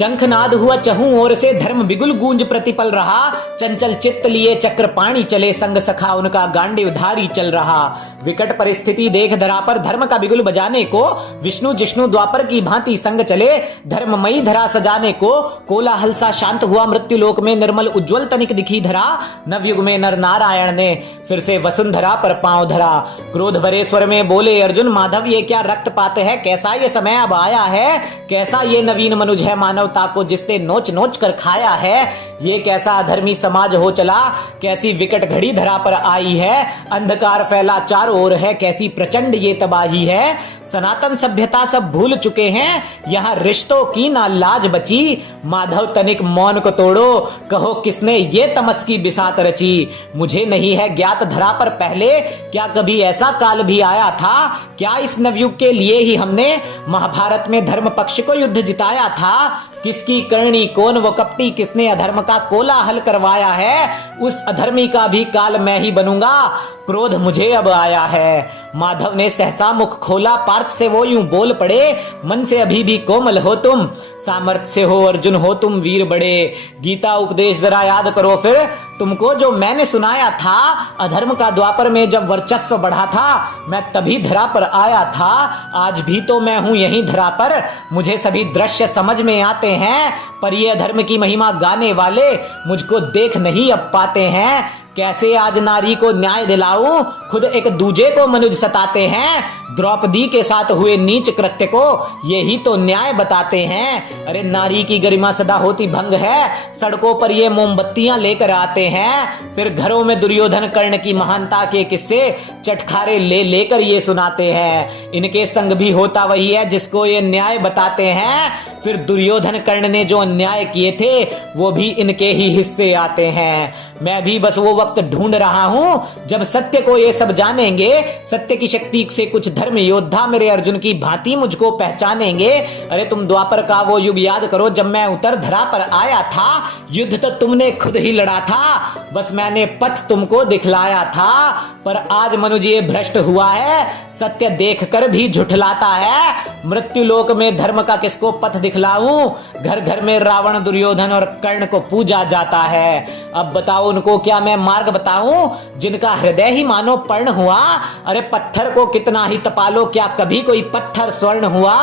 शंखनाद हुआ चहु ओर से, धर्म बिगुल गूंज प्रतिपल रहा। चंचल चित्त लिए चक्र पाणी चले, संग सखा उनका गांडीव धारी चल रहा। विकट परिस्थिति देख धरा पर धर्म का बिगुल बजाने को, विष्णु जिष्णु द्वापर की भांति संग चले, धर्ममयी धरा सजाने को। कोलाहल सा शांत हुआ मृत्यु लोक में, निर्मल उज्जवल तनिक दिखी धरा। नवयुग में नर नारायण ने फिर से वसुंधरा पर पांव धरा। क्रोध भरे स्वर में बोले अर्जुन, माधव ये क्या रक्तपात है, कैसा ये समय अब आया है। कैसा ये नवीन मनुज है, मानवता को जिसने नोच नोच कर खाया है। ये कैसा अधर्मी समाज हो चला, कैसी विकट घड़ी धरा पर आई है। अंधकार फैला चारों ओर है, कैसी प्रचंड ये तबाही है। सनातन सभ्यता सब भूल चुके हैं, यहाँ रिश्तों की ना लाज बची। माधव तनिक मौन को तोड़ो, कहो किसने ये तमस की बिसात रची। मुझे नहीं है ज्ञात धरा पर पहले, क्या कभी ऐसा काल भी आया था। क्या इस नवयुग के लिए ही हमने महाभारत में धर्म पक्ष को युद्ध जिताया था। किसकी करनी कौन वो कपटी, किसने अधर्म का कोलाहल करवाया है। उस अधर्मी का भी काल मैं ही बनूंगा, क्रोध मुझे अब आया है। माधव ने सहसा मुख खोला, पार्थ से वो यूं बोल पड़े, मन से अभी भी कोमल हो तुम, सामर्थ्य से हो अर्जुन हो तुम वीर बड़े। गीता उपदेश जरा याद करो फिर, तुमको जो मैंने सुनाया था। अधर्म का द्वापर में जब वर्चस्व बढ़ा था, मैं तभी धरा पर आया था। आज भी तो मैं हूं यहीं धरा पर, मुझे सभी दृश्य समझ में आते हैं। पर ये अधर्म की महिमा गाने वाले मुझको देख नहीं अब पाते हैं। कैसे आज नारी को न्याय दिलाऊं, खुद एक दूजे को मनुज सताते हैं। द्रौपदी के साथ हुए नीच कृत्य को यही तो न्याय बताते हैं। अरे नारी की गरिमा सदा होती भंग है, सड़कों पर ये मोमबत्तियां लेकर आते हैं। फिर घरों में दुर्योधन कर्ण की महानता के किस्से चटखारे ले लेकर ये सुनाते हैं। इनके संग भी होता वही है जिसको ये न्याय बताते हैं। फिर दुर्योधन कर्ण ने जो अन्याय किए थे वो भी इनके ही हिस्से आते हैं। मैं भी बस वो वक्त ढूंढ रहा हूं जब सत्य को ये सब जानेंगे। सत्य की शक्ति से कुछ धर्म योद्धा मेरे अर्जुन की भांति मुझको पहचानेंगे। अरे तुम द्वापर का वो युग याद करो जब मैं उतर धरा पर आया था। युद्ध तो तुमने खुद ही लड़ा था, बस मैंने पथ तुमको दिखलाया था। पर आज मनुज ये भ्रष्ट हुआ है, सत्य देखकर भी झुठलाता है। मृत्यु लोक में धर्म का किसको पथ दिखलाऊं, घर घर में रावण दुर्योधन और कर्ण को पूजा जाता है। अब बताओ उनको क्या मैं मार्ग बताऊं, जिनका हृदय ही मानो पर्ण हुआ। अरे पत्थर को कितना ही तपा लो, क्या कभी कोई पत्थर स्वर्ण हुआ।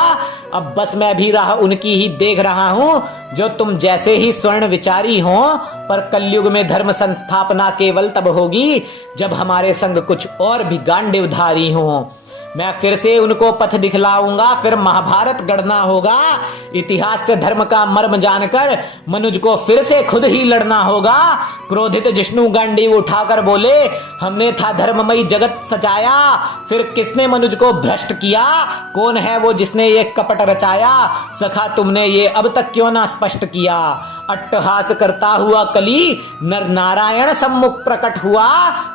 अब बस मैं भी राह उनकी ही देख रहा हूं जो तुम जैसे ही स्वर्ण विचारी हो। पर कलयुग में धर्म संस्थापना केवल तब होगी जब हमारे संग कुछ और भी गांडीवधारी हो। मैं फिर से उनको पथ दिखलाऊंगा, फिर महाभारत गढ़ना होगा। इतिहास से धर्म का मर्म जानकर मनुज को फिर से खुद ही लड़ना होगा। क्रोधित जिष्णु गांडीव उठाकर बोले, हमने था धर्ममयी जगत सजाया, फिर किसने मनुज को भ्रष्ट किया। कौन है वो जिसने ये कपट रचाया, सखा तुमने ये अब तक क्यों ना स्पष्ट किया। अट्टहास करता हुआ कली नर नारायण सम्मुख प्रकट हुआ।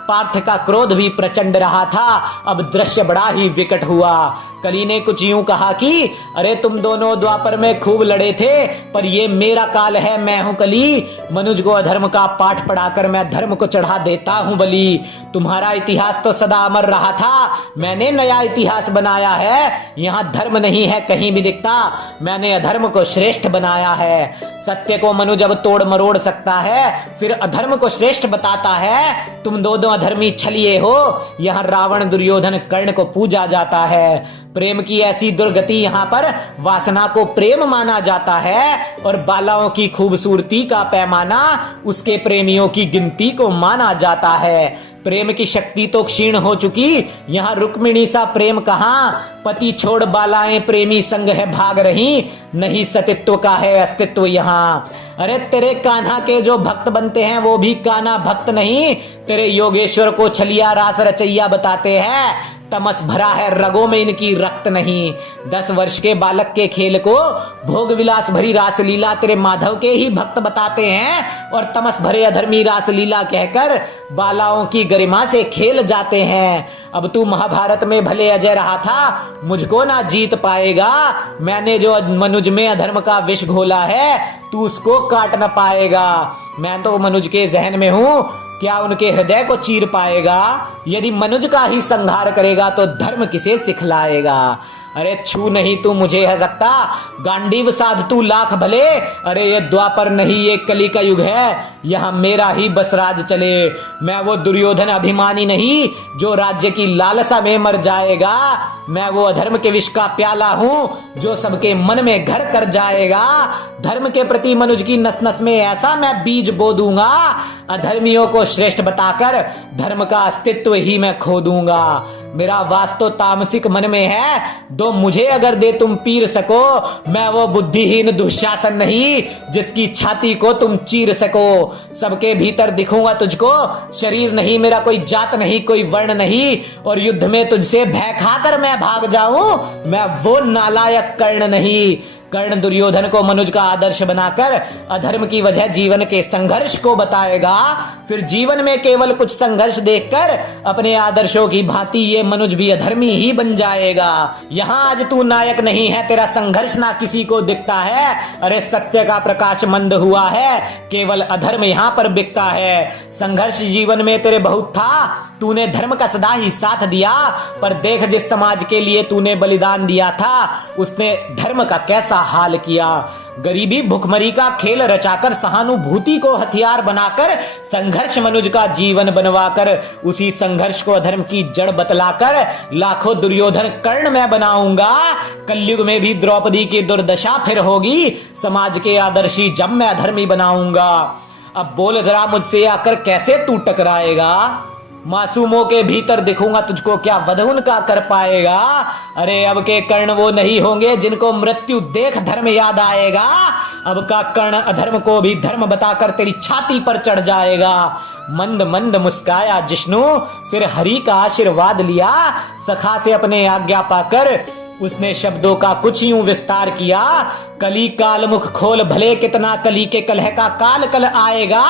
पार्थ का क्रोध भी प्रचंड रहा था, अब दृश्य बड़ा ही विकट हुआ। कली ने कुछ यूं कहा कि अरे तुम दोनों द्वापर में खूब लड़े थे, पर ये मेरा काल है, मैं हूं कली। मनुज को अधर्म का पाठ पढ़ाकर मैं धर्म को चढ़ा देता हूं बलि। तुम्हारा इतिहास तो सदा अमर रहा था, मैंने नया इतिहास बनाया है। यहाँ धर्म नहीं है कहीं भी दिखता, मैंने अधर्म को श्रेष्ठ बनाया है। सत्य को मनुज अब तोड़ मरोड़ सकता है, फिर अधर्म को श्रेष्ठ बताता है। तुम दोनों अधर्मी छलिए हो, यहाँ रावण दुर्योधन कर्ण को पूजा जाता है। प्रेम की ऐसी दुर्गति यहाँ पर वासना को प्रेम माना जाता है, और बालाओं की खूबसूरती का पैमाना उसके प्रेमियों की गिनती को माना जाता है। प्रेम की शक्ति तो क्षीण हो चुकी, यहाँ रुक्मिणी सा प्रेम कहाँ। पति छोड़ बालाएं प्रेमी संग है भाग रही, नहीं सतित्व का है अस्तित्व यहाँ। अरे तेरे कान्हा के जो भक्त बनते हैं वो भी कान्हा भक्त नहीं, तेरे योगेश्वर को छलिया रास रचैया बताते हैं। तमस भरा है रगों में इनकी रक्त नहीं। 10 वर्ष के बालक के खेल को भोग विलास भरी रासलीला तेरे माधव के ही भक्त बताते हैं, और तमस भरे अधर्मी रासलीला कहकर बालाओं की गरिमा से खेल जाते हैं। अब तू महाभारत में भले अजय रहा था, मुझको ना जीत पाएगा। मैंने जो मनुज में अधर्म का विष घोला है, तू उसको काट न पाएगा। मैं तो मनुज के जहन में हूँ, क्या उनके हृदय को चीर पाएगा। यदि मनुज का ही संहार करेगा तो धर्म किसे सिखलाएगा। अरे छू नहीं तू मुझे है सकता, गांडीव साध तू लाख भले। अरे ये द्वापर नहीं ये कली का युग है, यहाँ मेरा ही बस राज चले। मैं वो दुर्योधन अभिमानी नहीं जो राज्य की लालसा में मर जाएगा। मैं वो अधर्म के विष का प्याला हूँ जो सबके मन में घर कर जाएगा। धर्म के प्रति मनुज की नस नस में ऐसा मैं बीज बो दूंगा, अधर्मियों को श्रेष्ठ बताकर धर्म का अस्तित्व ही मैं खो दूंगा। मेरा वास तो तामसिक मन में है, दो मुझे अगर दे तुम पीर सको। मैं वो बुद्धिहीन दुशासन नहीं जिसकी छाती को तुम चीर सको। सबके भीतर दिखूंगा तुझको, शरीर नहीं मेरा कोई जात नहीं कोई वर्ण नहीं, और युद्ध में तुझसे भय खाकर मैं भाग जाऊं, मैं वो नालायक कर्ण नहीं। कर्ण दुर्योधन को मनुज का आदर्श बनाकर अधर्म की वजह जीवन के संघर्ष को बताएगा। फिर जीवन में केवल कुछ संघर्ष देखकर अपने आदर्शों की भांति ये मनुज भी अधर्मी ही बन जाएगा। यहाँ आज तू नायक नहीं है, तेरा संघर्ष ना किसी को दिखता है। अरे सत्य का प्रकाश मंद हुआ है, केवल अधर्म यहाँ पर बिकता है। संघर्ष जीवन में तेरे बहुत था, तूने धर्म का सदा ही साथ दिया, पर देख जिस समाज के लिए तूने बलिदान दिया था उसने धर्म का कैसा हाल किया। गरीबी भुखमरी का खेल रचाकर सहानुभूति को हथियार बनाकर संघर्ष मनुज का जीवन बनवाकर उसी संघर्ष को अधर्म की जड़ बतलाकर लाखों दुर्योधन कर्ण मैं बनाऊंगा। कलयुग में भी द्रौपदी की दुर्दशा फिर होगी, समाज के आदर्शी जब मैं अधर्मी बनाऊंगा। अब बोल जरा मुझसे आकर कैसे तू टकराएगा, मासूमों के भीतर दिखूंगा तुझको क्या वध उनका कर पाएगा। अरे अब के कर्ण वो नहीं होंगे जिनको मृत्यु देख धर्म याद आएगा। अब का कर्ण अधर्म को भी धर्म बताकर तेरी छाती पर चढ़ जाएगा। मंद मंद मुस्काया जिष्णु, फिर हरि का आशीर्वाद लिया। सखा से अपने आज्ञा पाकर उसने शब्दों का कुछ यूं विस्तार किया। कली काल मुख खोल भले, कितना कली के कलह का काल कल आएगा।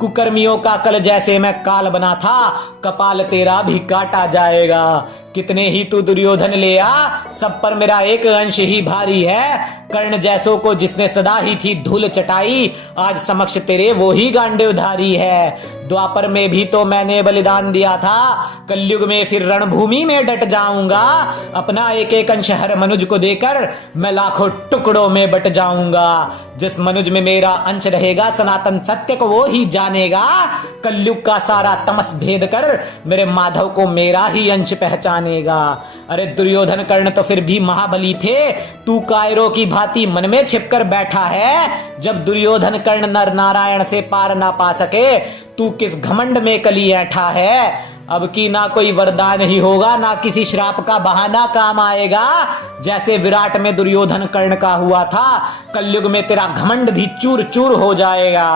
कुकर्मियों का कल जैसे मैं काल बना था, कपाल तेरा भी काटा जाएगा। कितने ही तू दुर्योधन ले आ, सब पर मेरा एक अंश ही भारी है। कर्ण जैसों को जिसने सदा ही थी धूल चटाई, आज समक्ष तेरे वो ही गांडीवधारी है। द्वापर में भी तो मैंने बलिदान दिया था, कलयुग में फिर रणभूमि में डट जाऊंगा। अपना एक एक अंश हर मनुज को देकर मैं लाखों टुकड़ों में बट जाऊंगा। जिस मनुज में मेरा अंश रहेगा सनातन सत्य को वो ही जानेगा। कलयुग का सारा तमस भेद कर मेरे माधव को मेरा ही अंश पहचानेगा। अरे दुर्योधन कर्ण तो फिर भी महाबली थे, तू कायरों की भांति मन में छिपकर बैठा है। जब दुर्योधन कर्ण नर नारायण से पार ना पा सके, तू किस घमंड में कली ऐठा है। अब की ना कोई वरदान ही होगा, ना किसी श्राप का बहाना काम आएगा। जैसे विराट में दुर्योधन कर्ण का हुआ था, कलयुग में तेरा घमंड भी चूर चूर हो जाएगा।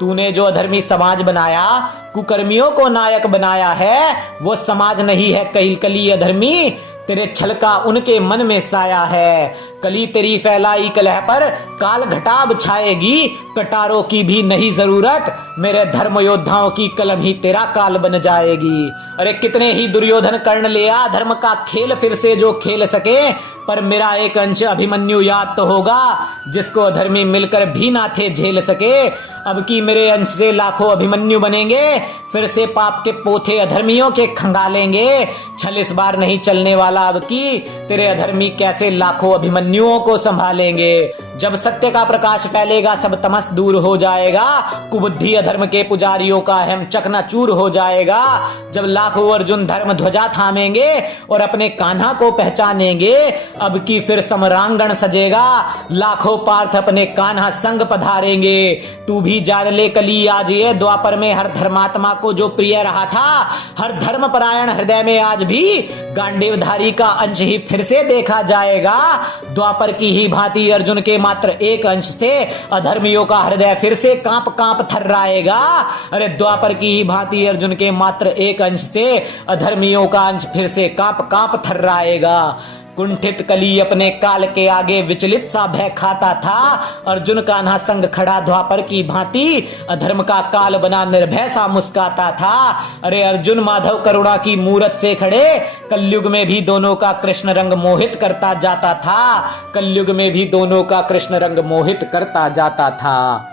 तूने जो अधर्मी समाज बनाया, कुकर्मियों को नायक बनाया है, वो समाज नहीं है कहीं कली अधर्मी, तेरे छल का उनके मन में साया है। कली तेरी फैलाई कलह पर काल घटाब छाएगी, कटारों की भी नहीं जरूरत, मेरे धर्म योद्धाओं की कलम ही तेरा काल बन जाएगी। अरे कितने ही दुर्योधन कर्ण ले आ, धर्म का खेल फिर से जो खेल सके, पर मेरा एक अंश अभिमन्यु याद तो होगा जिसको अधर्मी मिलकर भी ना थे झेल सके। अब की मेरे अंश से लाखों अभिमन्यु बनेंगे, फिर से पाप के पोथे अधर्मियों के खंगालेंगे। छल इस बार नहीं चलने वाला, अब की तेरे अधर्मी कैसे लाखों अभिमन्युओं को संभालेंगे। जब सत्य का प्रकाश फैलेगा सब तमस दूर हो जाएगा, कुबुद्धि अधर्म के पुजारियों का अहम चकनाचूर हो जाएगा। जब लाखों अर्जुन धर्म ध्वजा थामेंगे और अपने कान्हा को पहचानेंगे, अब की फिर समरांगण सजेगा, लाखों पार्थ अपने कान्हा संग पधारेंगे। तू भी जान ले कली आज ये द्वापर में हर धर्मात्मा को जो प्रिय रहा था, हर धर्म परायण हृदय में आज भी गांडीवधारी का अंश ही फिर से देखा जाएगा। द्वापर की ही भांति अर्जुन के मात्र एक अंश से अधर्मियों का हृदय फिर से कांप कांप थर्राएगा। अरे द्वापर की ही भांति अर्जुन के मात्र एक अंश से अधर्मियों का अंश फिर से कांप कांप थर्राएगा। कुंठित कली अपने काल के आगे विचलित सा भय खाता था, अर्जुन कान्हा संग खड़ा द्वापर की भांति अधर्म का काल बना निर्भय सा मुस्काता था। अरे अर्जुन माधव करुणा की मूरत से खड़े, कलयुग में भी दोनों का कृष्ण रंग मोहित करता जाता था, कलयुग में भी दोनों का कृष्ण रंग मोहित करता जाता था।